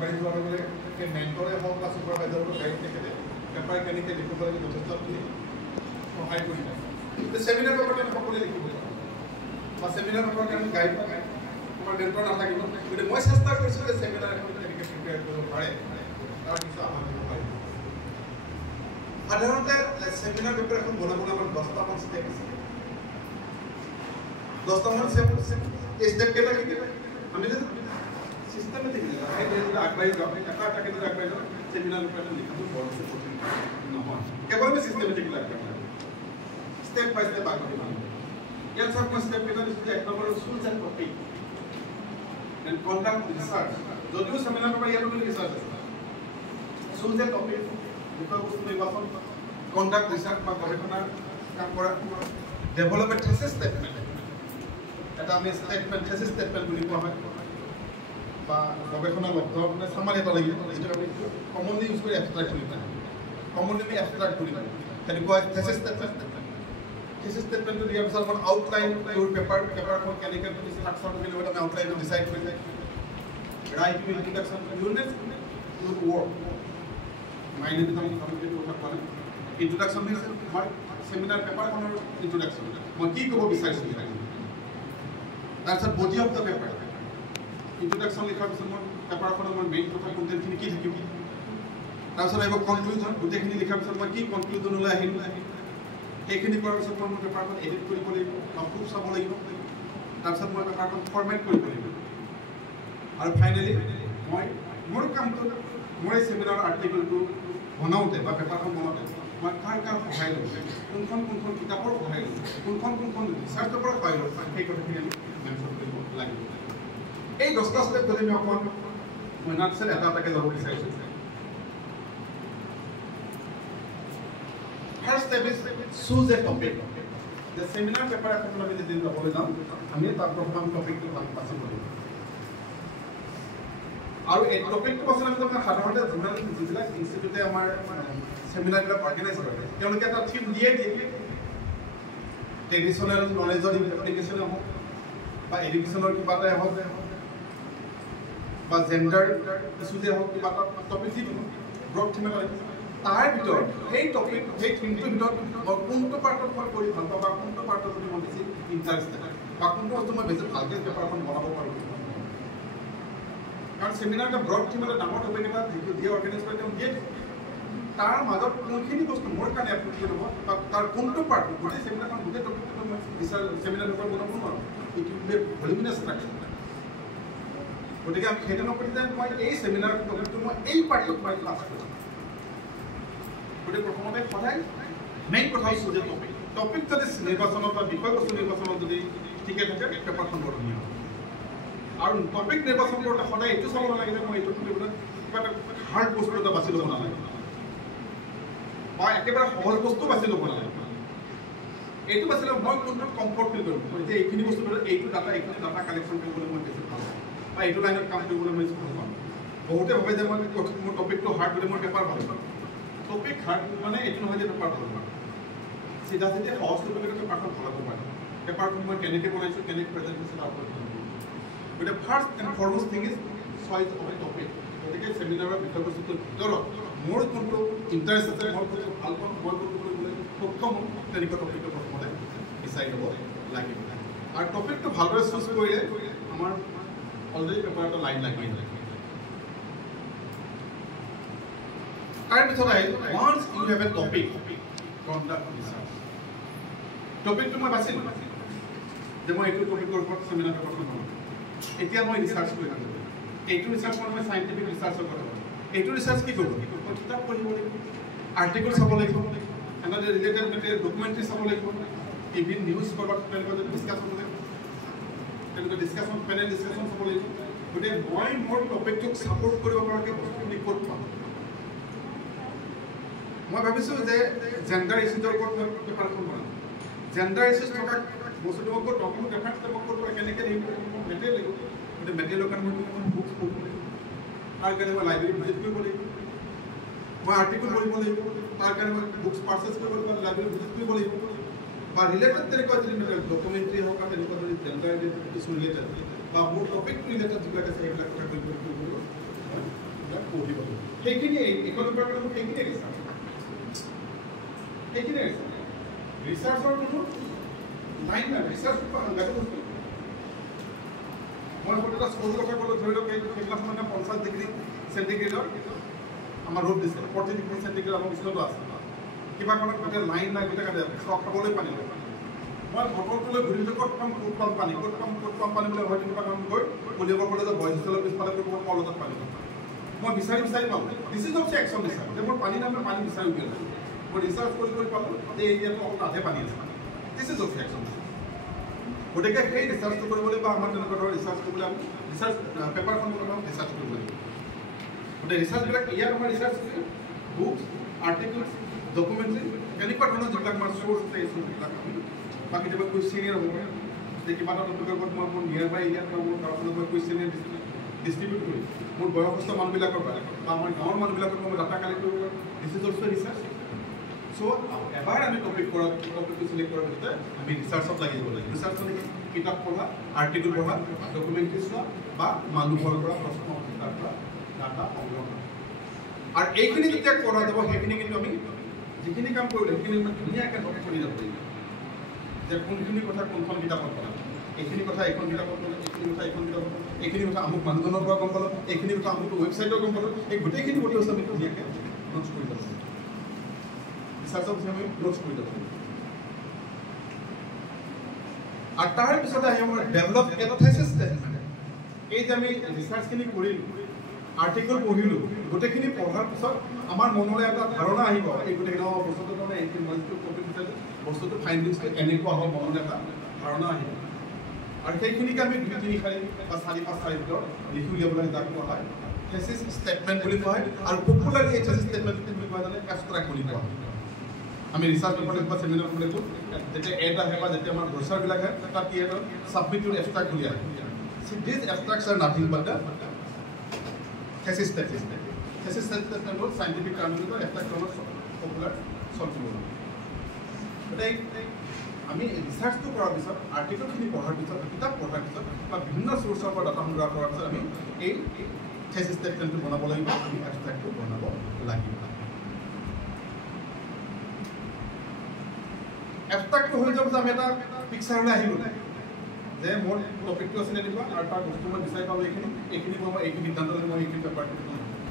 আগবাঢ়ি যোৱাৰ লগে লগে সেই মেণ্টৰে হওক বা ছুপাৰভাইজাৰৰ গাইড তেখেতে পেপাৰ কেনেকৈ লিখিব লাগে যথেষ্টখিনি সহায় কৰি থাকে চেমিনাৰ পেপাৰটো আমি সকলোৱে লিখিব লাগিব বা চেমিনাৰ পেপাৰৰ কাৰণে গাইড তোমাৰ মেণ্টৰ নাথাকিব গতিকে মই চেষ্টা কৰিছোঁ যে চেমিনাৰ এখন কেনেকৈ প্ৰিপেয়াৰ কৰিব পাৰে তাৰ কিছু আমাৰ দিব পাৰিব সাধাৰণতে চেমিনাৰ পেপাৰ এখন বনাবলৈ আমাৰ 10টামান ষ্টেপ আছে 10টামান ষ্টেপ কেইটা কি আমি যদি চিষ্টেমেটিক আগবাঢ়ি যাওঁ এটা এটাকে যদি আগবাঢ়ি যাওঁ চেমিনাৰ পেপাৰটো লিখাটো বৰ বেছি কঠিন নহয় কেৱল আমি চিষ্টেমেটিক আগবাঢ়ি যাওঁ ষ্টেপ বাই ষ্টেপ আগবাঢ়ি যাওঁ ইয়াত চাওক মই ষ্টেপ কেইটা দিছোঁ যে 1 number choose and topic and conduct research যদিও চেমিনাৰ পেপাৰ ইয়াতো ৰিচাৰ্চ আছে চুজ এণ্ড টপিক বিষয়বস্তু নিৰ্বাচন কণ্ডাক্ট ৰিচাৰ্চ বা গৱেষণাৰ কাম কৰা ডেভেলপ এ থেচিছ ষ্টেটমেণ্ট এটা আমি ষ্টেটমেণ্ট থেচিছ ষ্টেটমেণ্ট বুলি কোৱা হয় বা গৱেষণা লব্ধ মানে চামাৰি এটা লাগিব যিটো আমি কমনলি ইউজ কৰি এবষ্ট্ৰেক্ট কৰি পাওঁ কমনলি আমি এবষ্ট্ৰেক্ট কৰি পাওঁ তেনেকুৱা থেচিছ ষ্টেটমেণ্টটো দিয়াৰ পিছত আমাৰ আউটলাইন তোৰ পেপাৰখন কেনেকৈ তুমি ষ্ট্ৰাকচাৰটো কেনেকৈ আমি আউটলাইনটো ডিচাইড কৰি যায় right to introduction unit to work মাইণ্ডত আমি কথা কোৱা নাই ইণ্ট্ৰডাকশ্যন মিনছ আমাৰ চেমিনাৰ পেপাৰখনৰ ইণ্ট্ৰডাকশ্যন মই কি ক'ব বিচাৰিছোঁ তাৰপিছত body of the paper introduction লিখাৰ পিছত মই পেপাৰখনৰ মই মেইন কথা কণ্টেণ্টখিনি কি থাকিব তাৰপিছত আহিব কনক্লুজন গোটেইখিনি লিখাৰ পিছত মই কি কনক্লুজনলৈ আহিম সেইখিনি কৰাৰ পিছত মই পেপাৰখন এডিট কৰিব লাগিব বা প্ৰুফ চাব লাগিব তাৰপিছত মই পেপাৰখন ফৰ্মেট কৰিব লাগিব আৰু ফাইনেলি মই মোৰ কামটো মোৰ এই চেমিনাৰৰ আৰ্টিকেলটো বনাওঁতে বা পেপাৰখন বনাওঁতে মই কাৰ সহায় ল'ম কোনখন কিতাপৰ সহায় ল'ম কোনখন ৰিচাৰ্চ পেপাৰৰ সহায় ল'ম সেই কথাখিনি আমি মেনশ্যন কৰিব লাগিব এই 10টা ষ্টেপ যদি আমি অকণমান মই নাটছেল এটা এটাকৈ যাব বিচাৰিছোঁ first step is choose a topic যে চেমিনাৰ পেপাৰ এখন আমি যদি ল'বলৈ যাওঁ আমি তাৰ প্ৰথম টপিকটো বাছি কৰিব আৰু এই টপিকটো বাছি আমি সাধাৰণতে যিবিলাক ইনষ্টিটিউটে আমাৰ চেমিনাৰবিলাক অৰ্গেনাইজ কৰে তেওঁলোকে এটা থিম দিয়ে ট্ৰেডিশ্যনেল নলেজৰ এডুকেশ্যনে হওক বা এডুকেশ্যনৰ কিবা এটাই হওক বা জেণ্ডাৰ ইছ্যুজে হওক কিবা এটা টপিক দিব ব্ৰড থিম এটা তাৰ ভিতৰত সেই টপিক সেই থিমটোৰ ভিতৰত মই কোনটো পাৰ্টত মই কৰি ভাল পাওঁ বা কোনটো পাৰ্টত যদি মই বেছি ইণ্টাৰেষ্টেড বা কোনটো বস্তু মই বেছি ভালকৈ পেপাৰখন বনাব পাৰোঁ কাৰণ চেমিনাৰ এটা ব্ৰড থিম এটা ডাঙৰ টপিক এটা যিটো দিয়ে অৰ্গেনাইজ কৰে তেওঁ দিয়ে তাৰ মাজত কোনখিনি বস্তু মোৰ কাৰণে এপ্লিকেবল হ'ব বা তাৰ কোনটো পাৰ্ট গোটেই চেমিনাৰখন গোটেই টপিকটো মই চেমিনাৰ পেপাৰ বনাব নোৱাৰোঁ ইট উইল বি ভলিউমিনাছ ষ্ট্ৰাকচাৰ গতিকে আমি সেইটো নকৰি যে মই এই চেমিনাৰ টপিকটো মই এই পাৰ্টত মই ক্লাছ কৰিম গতিকে প্ৰথমতে সদায় মেইন কথা হৈছে যে টপিক যদি নিৰ্বাচনত বা বিষয়বস্তু নিৰ্বাচনত যদি ঠিকে থাকে পেপাৰখন বৰ ধুনীয়া হ'ব আৰু টপিক নিৰ্বাচন কৰোঁতে সদায় এইটো চাব নালাগে যে মই এইটো কৰিবলৈ কিবা এটা হাৰ্ড বস্তু এটা বাছি ল'ব নালাগে বা একেবাৰে সহজ বস্তু বাছি ল'ব নালাগে এইটো বাছি ল'ব মই কোনটোত কমফৰ্ট ফিল কৰিম এতিয়া এইখিনি বস্তু এইটো ডাটা কালেকশ্যন কৰিবলৈ মই বেছি ভাল পাওঁ বা এইটো লাইনত কাম কৰিবলৈ মই ভাল পাওঁ বহুতে ভাবে যে মই মোৰ টপিকটো হাৰ্ড বুলি মই পেপাৰ ভাল পাওঁ টপিক হাৰ্ড মানে এইটো নহয় যে পেপাৰ ভাল পাওঁ চিধা চিধি সহজ টপিকত পেপাৰখন ভাল হ'ব পাৰে পেপাৰখন মই কেনেকৈ বনাইছোঁ কেনেকৈ প্ৰেজেণ্টেশ্যন আউট গতিকে first and foremost thing is choice of a topic গতিকে চেমিনাৰৰ বিষয়বস্তুটোৰ ভিতৰত মোৰ কোনটো ইণ্টাৰেষ্ট আছে মই কোনটো ভাল পাওঁ মই কোনটো কৰিবলৈ সক্ষম হ'ম তেনেকুৱা টপিকটো প্ৰথমতে বিচাৰি ল'ব লাগিব আৰু টপিকটো ভালদৰে চুজ কৰিলে আমাৰ অলৰেডি পেপাৰ এটা লাইন লাগি থাকে তাৰপিছত আহিল once you have a topic conduct research টপিকটো মই বাচিলোঁ যে মই এইটো টপিকৰ ওপৰত চেমিনাৰ পেপাৰখন বনাম এতিয়া মই ৰিচাৰ্চ কৰিব লাগিব এইটো ৰিচাৰ্চ মই চাইণ্টিফিক ৰিচাৰ্চৰ কথা ক'ম এইটো ৰিচাৰ্চ কি কৰিব লাগিব মই কিতাপ পঢ়িব লাগিব আৰ্টিকল চাব লাগিব এনেকৈ ৰিলেটেড মেটেৰিয়েল ডকুমেণ্টাৰী চাব লাগিব টিভি নিউজ ক'ৰবাত তেনেকুৱা যদি ডিছকাশ্যন হ'ব তেনেকুৱা ডিছকাশ্যন পেনেল ডিছকাশ্যন চাব লাগিব গতিকে মই মোৰ টপিকটোক ছাপৰ্ট কৰিব পৰাকৈ বস্তুখিনি ক'ত পাম মই ভাবিছোঁ যে জেণ্ডাৰ ইছ্যুজৰ ওপৰত মই পেপাৰখন বনাম জেণ্ডাৰ ইছ্যুজ থকা বস্তুটো মই ক'ত পাম ৰেফাৰেঞ্চ মই ক'ত পাম কেনেকৈ লাগিব মেটেৰিয়েল লাগিব গতিকে মেটেৰিয়েলৰ কাৰণে মই কিছুমান বুকছ পঢ়িব লাগিব তাৰ কাৰণে মই লাইব্ৰেৰী ভিজিট কৰিব লাগিব মই আৰ্টিকল পঢ়িব লাগিব তাৰ কাৰণে মই বুকছ পাৰ্চেছ কৰিব লাগিব লাইব্ৰেৰী ভিজিট কৰিব লাগিব বা ৰিলেটেড তেনেকুৱা যদি ডকুমেণ্টাৰী হওক বা তেনেকুৱা যদি জেণ্ডাৰ ইছ্যু ৰিলেটেড বা মোৰ টপিক ৰিলেটেড যিবিলাক আছে সেইবিলাক কথা কৰিব সেইখিনি এখন পেপাৰ কৰিব সেইখিনিয়ে ৰিচাৰ্চৰ কোনো লাইন নাই ৰিচাৰ্চ সাংঘাতিক বস্তু মই এটা স্কুল কথা ক'লোঁ ধৰি লওক সেইবিলাক মানে 50 ডিগ্ৰী চেণ্টিগ্ৰেডৰ আমাৰ ৰ'দ দিছে 40 ডিগ্ৰী চেণ্টিগ্ৰেড আমাৰ বিচনাটো আছে কিবা কাৰণত গোটেই লাইন নাই গোটেই কাটে খাবলৈ পানী নাই মই বটলটোলৈ ঘূৰি ক'ত পাম পানী ক'ত পাম পানী বুলি হয়তো কিবা কাম গৈ উলিয়াব গ'লে যে বইজ হোষ্টেলৰ পিছফালে কৰিব কলজত পানী মই বিচাৰি পালোঁ দিছ ইজ অফ একশ্যন বিচাৰোঁ যে মোৰ পানী নাই মই পানী বিচাৰি উলিয়ালোঁ মই ৰিচাৰ্চ কৰি পালোঁ যে এই এৰিয়াটো অকল তাতহে পানী আছে দিছ ইজ অফ একশ্যন গতিকে সেই ৰিচাৰ্চটো কৰিবলৈ বা আমাৰ তেনেকুৱা ধৰণৰ ৰিচাৰ্চ কৰিবলৈ আমি ৰিচাৰ্চ পেপাৰখন ৰিচাৰ্চ কৰিব লাগিব গতিকে ৰিচাৰ্চবিলাক ইয়াত আমাৰ ৰিচাৰ্চ বুকছ আৰ্টিকলছ ডকুমেণ্টাৰী এনেকুৱা ধৰণৰ যিবিলাক আমাৰ চ'ৰ্চ আছে এই চ'ৰ্চবিলাক আমি বা কেতিয়াবা কুৱেশ্যনেৰ হ'ব পাৰে যে কিবা এটা টপিকৰ ওপৰত মই মোৰ নিয়াৰ বাই এৰিয়াত মই তাৰপিছত মই কুৱেশ্যনেৰ ডিষ্ট্ৰিবিউট কৰি মোৰ বয়সস্থ মানুহবিলাকৰ পৰা বা আমাৰ গাঁৱৰ মানুহবিলাকৰ মই ডাটা কালেক্ট কৰিব পাৰোঁ দিছ ইজ অলছ' ৰিচাৰ্চ চ' এবাৰ আমি টপিকটো চিলেক্ট কৰাৰ পিছতে আমি ৰিচাৰ্চত লাগি যাব লাগিব ৰিচাৰ্চ মানে কিতাপ পঢ়া আৰ্টিকল পঢ়া ডকুমেণ্টাৰী চোৱা বা মানুহৰ পৰা প্ৰশ্ন তাৰ পৰা ডাটা সংগ্ৰহ কৰা আৰু এইখিনি যেতিয়া কৰা যাব সেইখিনি কিন্তু আমি যিখিনি কাম কৰিলোঁ সেইখিনি মানে ধুনীয়াকৈ নট কৰি যাব লাগিব যে কোনখিনি কথা কোনখন কিতাপত পালা এইখিনি কথা এইখন কিতাপত পালোঁ এইখিনি কথা এইখন কিতাপত এইখিনি কথা আমুক মানুহজনৰ পৰা গম পালোঁ এইখিনি কথা আমুক ৱেবছাইটৰ গম পালোঁ এই গোটেইখিনি বস্তু আমি ধুনীয়াকৈ নোটছ কৰি যাব লাগিব ৰিচাৰ্চৰ পিছত আমি নোটছ কৰি যাব লাগিব আৰু তাৰ পিছতে আহি আমাৰ ডেভেলপ এথেচিছ ষ্টেটমেণ্ট এই যে আমি ৰিচাৰ্চখিনি কৰিলোঁ আৰ্টিকল পঢ়িলোঁ গোটেইখিনি পঢ়াৰ পিছত আমাৰ মনলৈ এটা ধাৰণা আহিব এই গোটেইখিনি বস্তুটোৰ কাৰণে এইখিনি মই যিটো কপি বিচাৰিছোঁ বস্তুটো ফাইণ্ডিংছটো এনেকুৱা হ'ব মনলৈ এটা ধাৰণা আহিব আৰু সেইখিনিকে আমি 2-3 শাৰী বা 4-5 শাৰীৰ ভিতৰত লিখি উলিয়াবলৈ যাক কোৱা হয় থেচিছ ষ্টেটমেণ্ট বুলি কোৱা হয় আৰু পপুলাৰলি এই থেচিছ ষ্টেটমেণ্ট বুলি কোৱা জানে এবষ্ট্ৰেক্ট বুলি কোৱা হয় আমি ৰিচাৰ্চ পেপাৰ লিখোঁ বা চেমিনাৰ লিখোঁ যেতিয়া এড আহে বা যেতিয়া আমাৰ ব্ৰচাৰবিলাক আহে তাত কি হয় ছাবমিট টু এবষ্ট্ৰেক্ট বুলি আহে this abstracts are nothing but the thesis statement হ'ল scientific term বুলি কয় এটা ক্ৰমত পপুলাৰ চল্ভ কৰিব গতিকে আমি ৰিচাৰ্চটো কৰাৰ পিছত আৰ্টিকলখিনি পঢ়াৰ পিছত কিতাপ পঢ়াৰ পিছত বা বিভিন্ন চ'ৰ্চৰ পৰা ডাটা সংগ্ৰহ কৰাৰ পিছত আমি এই thesis statementটো বনাব লাগিব আমি এবষ্ট্ৰেক্টটো বনাব লাগিব এবষ্ট্ৰেক্টটো হৈ যোৱাৰ পিছত আমি এটা পিকচাৰলৈ আহিলোঁ যে মোৰ টপিকটো আছে এনেকুৱা আৰু তাৰ বস্তু মই বিচাৰি পালোঁ এইখিনি মই এইখিনি সিদ্ধান্ত লৈ মই এইখিনি পেপাৰটো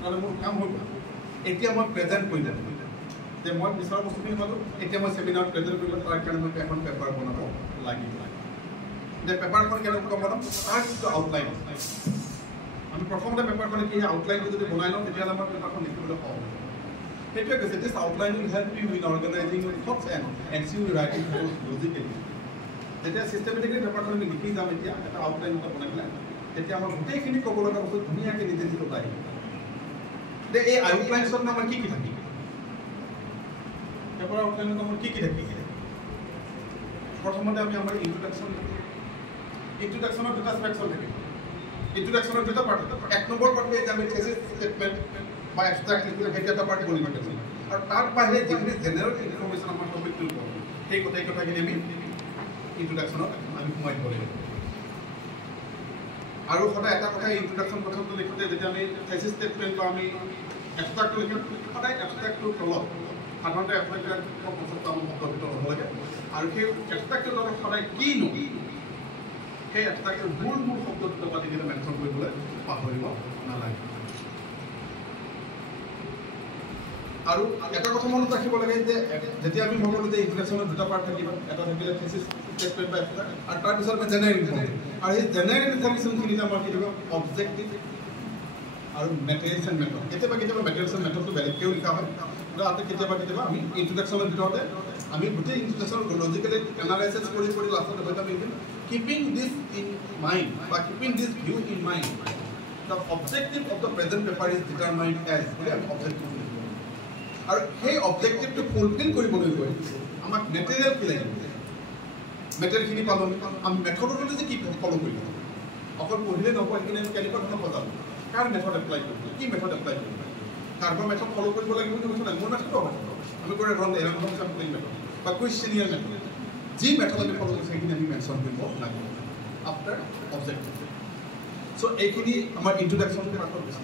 নহ'লে মোৰ কাম হৈ গ'ল এতিয়া মই প্ৰেজেণ্ট কৰিম যে মই বিচৰা বস্তুখিনি পালোঁ এতিয়া মই চেমিনাৰত প্ৰেজেণ্ট কৰিলোঁ তাৰ কাৰণে মই এখন পেপাৰ বনাব লাগিব যে পেপাৰখন কেনেকুৱা বনাম তাৰ যিটো আউটলাইন আমি প্ৰথমতে পেপাৰখন কি আউটলাইনটো যদি বনাই লওঁ তেতিয়াহ'লে আমাৰ পেপাৰখন লিখিবলৈ সহজ সেইটোৱে কৈছে this outline will help you in organizing your thoughts and you writing logically যেতিয়া চিষ্টেমেটিকেলি পেপাৰখন আমি লিখি যাম এতিয়া এটা আউটলাইন এটা বনাই পেলাই তেতিয়া আমাৰ গোটেইখিনি ক'ব লগা বস্তু ধুনীয়াকৈ নিজে নিজে ওলাই আহিব যে এই আউটলাইনছত আমাৰ কি কি থাকে পেপাৰ আউটলাইনত আমাৰ কি থাকে প্ৰথমতে আমি আমাৰ ইন্ট্ৰডাকশ্যনৰ দুটা ছেকশ্যন থাকে ইন্ট্ৰডাকশ্যনৰ দুটা পাৰ্ট এক নম্বৰ পাৰ্টটো যে আমি থেচিছ ষ্টেটমেণ্ট বা এবষ্ট্ৰেক্ট লিখিলে সেইটো এটা পাৰ্ট বনি থাকে আৰু তাৰ বাহিৰে যিখিনি জেনেৰেল ইনফৰ্মেশ্যন আমাৰ টপিকটোৰ ওপৰত সেই গোটেই কথাখিনি আমি ইন্ট্ৰডাকশ্যনত আমি সোমাই দিব লাগিব আৰু সদায় এটা কথা ইন্ট্ৰডাকশ্যন কথাটো লিখোঁতে যেতিয়া আমি থেচিছ ষ্টেটমেণ্ট বা আমি এবষ্ট্ৰেক্টটো লিখিম সদায় এবষ্ট্ৰেক্টটোৰ তলত সাধাৰণতে এবষ্ট্ৰেক্টবিলাক 50টা শব্দৰ ভিতৰত হ'ব লাগে আৰু সেই এবষ্ট্ৰেক্টটোৰ লগত সদায় কিনো সেই এবষ্ট্ৰেক্টৰ মূল শব্দ দুটা পাতি কিনে মেনশ্যন কৰিবলৈ পাহৰিব নালাগে আৰু এটা কথা মনত ৰাখিব লাগে যে যেতিয়া আমি ভাবোঁ যে ইন্ট্ৰডাকশ্যনৰ দুটা পাৰ্ট থাকিব এটা থাকিলে থেচিছ ষ্টেটমেণ্ট বা এবষ্ট্ৰেক্ট আৰু তাৰপিছত আমি জেনেৰেল ইনফৰ্মেশ্যন আৰু সেই জেনেৰেল ইনফৰ্মেশ্যনখিনিত আমাৰ কি থাকিব অবজেক্টিভ আৰু মেটেৰিয়েলছ এণ্ড মেথড কেতিয়াবা মেটেৰিয়েলছ এণ্ড মেথডটো বেলেগকৈও লিখা হয় আৰু কেতিয়াবা আমি ইন্ট্ৰডাকশ্যনৰ ভিতৰতে আমি গোটেই ইন্ট্ৰডাকশ্যন লজিকেলি এনালাইচিছ কৰি লাষ্টত হয়তো আমি কিপিং দিছ ইন মাইণ্ড বা keeping this view in mind the objective of the present paper is determined as বুলি আমি অবজেক্টিভ আৰু সেই অবজেক্টিভটো ফুলফিল কৰিবলৈ গৈ আমাক মেটেৰিয়েল কি লাগিব মেটেৰিয়েলখিনি পালোঁ আমি মেথডলজি কি ফ'ল' কৰিব অকল পঢ়িলে নহ'ব সেইখিনি আমি কেনেকুৱা ধৰণৰ বজালোঁ কাৰ মেথড এপ্লাই কৰিব কি মেথড এপ্লাই কৰিব কাৰোবাৰ মেথড ফ'ল' কৰিব লাগিব বুলি কৈছে নাই মোৰ মেথডো হ'ব আমি কৰি মেথড বা কুৱেশ্যনিয়াৰ মেথড যি মেথড আমি ফ'ল' কৰিছোঁ সেইখিনি আমি মেনশ্যন কৰিব লাগিব আফটাৰ অবজেক্টিভ চ' এইখিনি আমাৰ ইন্ট্ৰডাকশ্যন পাৰ্টত বেছি